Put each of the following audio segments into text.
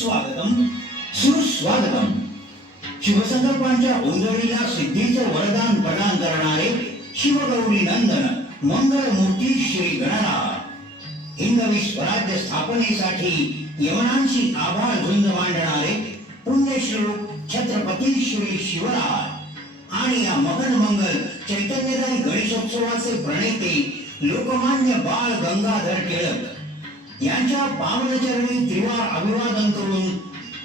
स्वागतम सुस्वागतम. शिवसंकल्पांच्या उंजळीला सिद्धीचं वरदान प्रदान करणारे शिवगौरी नंदन मंगळमूर्ती श्री गणनाथ, हिंदवी स्वराज्य स्थापनेसाठी यमनांशी आभाळ झुंज मांडणारे पुण्यश्लोक छत्रपती श्री शिवराज आणि या मगन मंगल चैतन्यदायी गणेशोत्सवाचे प्रणेते लोकमान्य बाळ गंगाधर टिळक यांच्या पावनचरणी त्रिवार अभिवादन करून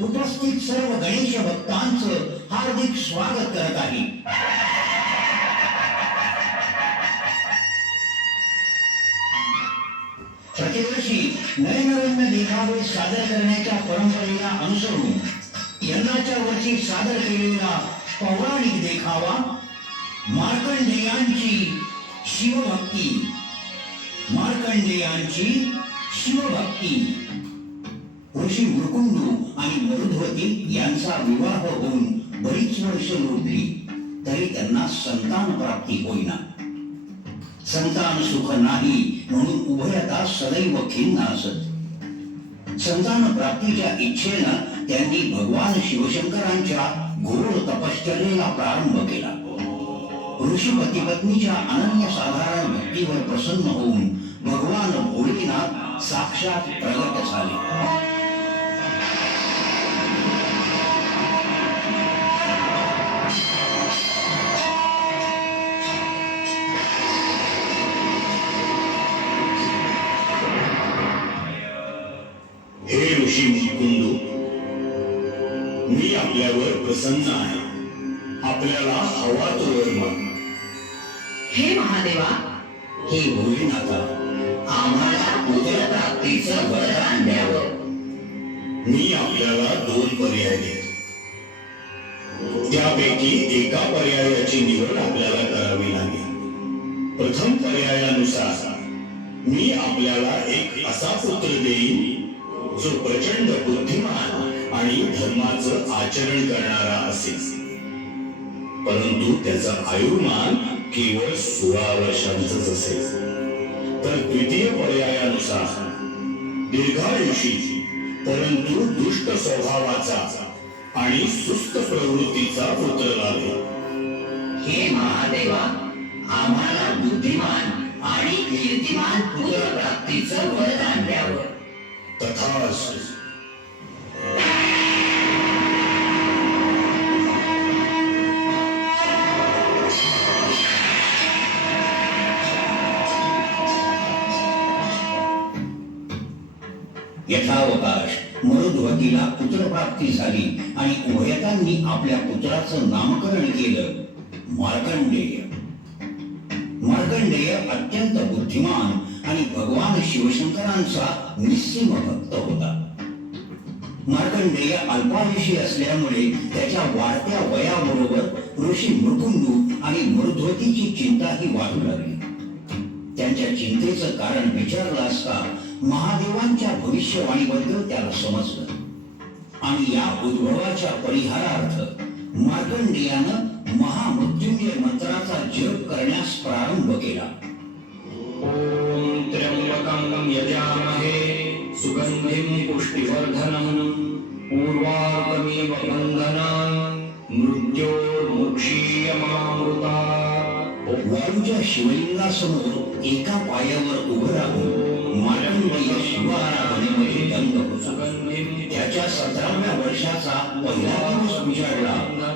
उपस्थित सर्व गणेश भक्तांचं हार्दिक स्वागत करत आहे. प्रतिवर्षी नयनरम्य देखावे सादर करण्याच्या परंपरेला अनुसरून यंदाच्या वर्षी सादर केलेला पौराणिक देखावा मार्कंडेयांची शिवभक्ती. मार्कंडेयांची शिवभक्ती. ऋषी मृकुंडू आणि मरुधवती यांचा विवाह होऊन बरीच वर्ष लोटली तरी त्यांना संतान प्राप्ती होईना. संतान सुख नाही म्हणून उभयता सदैव खिन्न असत. संतान प्राप्तीच्या इच्छेनं त्यांनी भगवान शिवशंकरांच्या घोर तपश्चर्येला प्रारंभ केला. ऋषी पतिपत्नीच्या अनन्यसाधारण भक्तीवर प्रसन्न होऊन भगवान भोलेनाथ साक्षात प्रगट झाले. हे ऋषी मुकुंदू, मी आपल्यावर प्रसन्न आहे. आपल्याला हवा तो वर माग. हे महादेवा, हे भोलेनाथा, आम्हाला पुत्रप्राप्तीचं वरदान द्यावं. मी आपल्याला 2 पर्याय देतो. त्यापैकी एका पर्यायाची निवड आपल्याला करावी लागेल. प्रथम पर्यायानुसार मी आपल्याला एक असा पुत्र देईन जो प्रचंड बुद्धिमान आणि धर्माचं आचरण करणारा असेल, परंतु त्याचा आयुर्मान केवळ 16 वर्षांचंच असेल. तर द्वितीय पर्यायानुसार दीर्घायुषी परंतु दुष्ट स्वभावाचा आणि सुस्त प्रवृत्तीचा पुत्र लाभेल. हे महादेवा, आम्हाला बुद्धिमान आणि कीर्तिमान पुत्रप्राप्तीचं वरदान द्यावं. तथास्तु. यथावकाश मरुधवतीला पुत्रप्राप्ती झाली आणि उभयतांनी आपल्या पुत्राचं नामकरण केलं मार्कंडेय. मार्कंडेय अत्यंत बुद्धिमान आणि भगवान शिवशंकरांचा निस्सीम भक्त होता. मार्कंडेय अल्पायुषी असल्यामुळे त्याच्या वाढत्या वयाबरोबर ऋषी मृकुंडू आणि मरुधवतीची चिंताही वाढू लागली. त्यांच्या चिंतेचं कारण विचारलं असता महादेवांच्या भविष्यवाणीबद्दल त्याला समजलं आणि या उद्भवाच्या परिहारार्थ मार्कंडेयानं महामृत्युंजय मंत्राचा जप करण्यास प्रारंभ केला. ओम त्र्यंबकं यजामहे सुगंधिं पुष्टिवर्धनं उर्वारुकमिव बन्धनान् मृत्योर्मुक्षीयमामृता. वाळूच्या शिवलिंगासमोर एका पायावर उभं राहून मार्कंडेय शिवाराधनेमध्ये दंग होता. त्याच्या 17व्या वर्षाचा पहिला दिवस उजाडला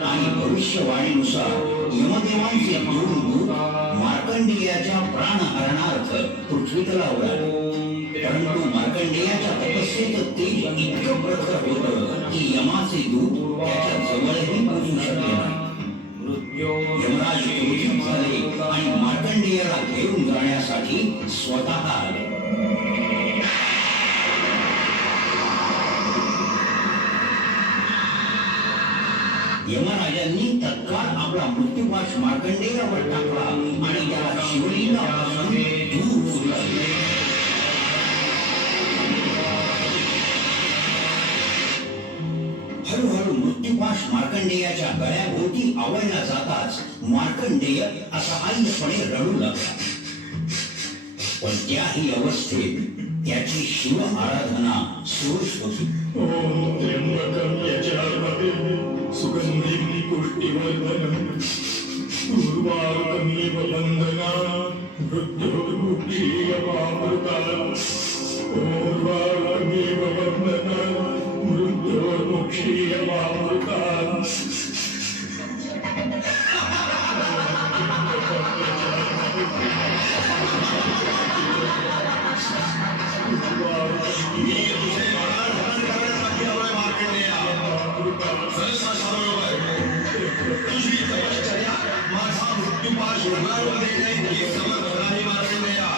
आणि भविष्यवाणीनुसार यमदेवांचे 2 दूत मार्कंडेयाच्या प्राणहरणार्थ पृथ्वीतलावर आले. परंतु मार्कंडेयाच्या तपस्येचं तेज इतकं प्रखर होतं की यमाचे दूत त्याच्या जवळही पोहोचू शकले नाही. यमराज क्रोधित झाले आणि मार्कंडेयाला घेऊन जाण्यासाठी स्वतः आले. यमराजांनी तत्काळ आपला मृत्युपाश मार्कंडेयावर टाकला आणि त्याला शिवलिंगापासून दूर उचलले. हळूहळू मृत्युपाश मार्कंडेयाच्या गळ्याभोवती आवळला जाताच मार्कंडेय असहाय्यपणे रडू लागला. पण त्याही अवस्थेत त्याची शिव आराधना सुरूच होती. पुष्टिवर्धनम् पूर्वार्कमेव बन्धनात् मृत्योर्मुक्षीयमामृता पूर्वार्कमेव बन्धनात् मृत्योर्मुक्षीयमामृता माझा मृत्यूपाश होणार नाही हे समजणारी मार्कंडेया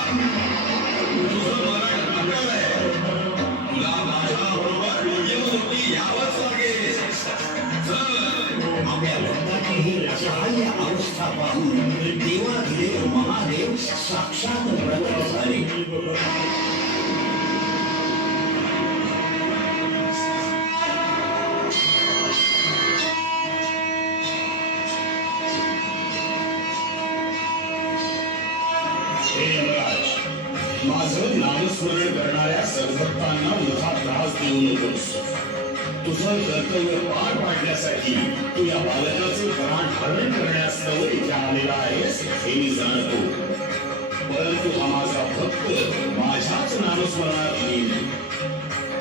तुझं मला अकल आहे तुला माझ्या बरोबर यमदूती यावंच लागेल चल आपल्या भक्ताची ही असहाय्य अवस्था पाहून देवाधिदेव महादेव साक्षात प्रकट झाले हे यमराज, माझं नामस्मरण करणाऱ्या सद्भक्तांना मोठा त्रास देऊ नकोस. तुझं कर्तव्य पार पाडण्यासाठी तू या बालकाचे प्राण हरण करण्यास तव इथे आलेला आहेस हे मी जाणतो. परंतु हा माझा भक्त माझ्याच नामस्मरणात येईल.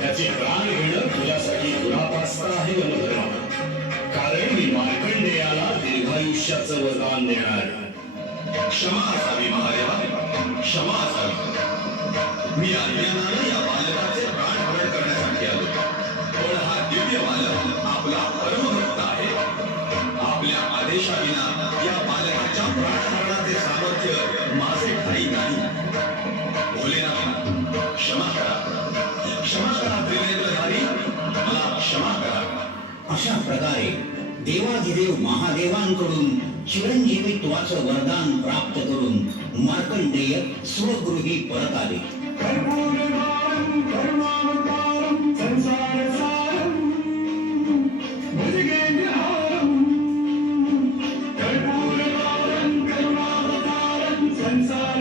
त्याचे प्राण घेणं तुझ्यासाठी दुरापास्त आहे यमधर्मा. कारण मी मार्कंडेयाला दीर्घायुष्याचं वरदान देणार. क्षमा असावी महादेवा क्षमा असावी मी अज्ञानानं या बालकाचे प्राण हरण करण्यासाठी आलो पण हा दिव्य बालक आपला परमभक्त आहे आपल्या आदेशाविना या बालकाच्या प्राण हरणाचे सामर्थ्य माझे काही नाही भोलेनाथ क्षमा करा त्रिनेत्रधारी मला क्षमा करा अशा प्रकारे देवाधिदेव महादेवांकडून चिरंजीवित्वाचं वरदान प्राप्त करून मार्कंडेय स्वगृही परत आले संसार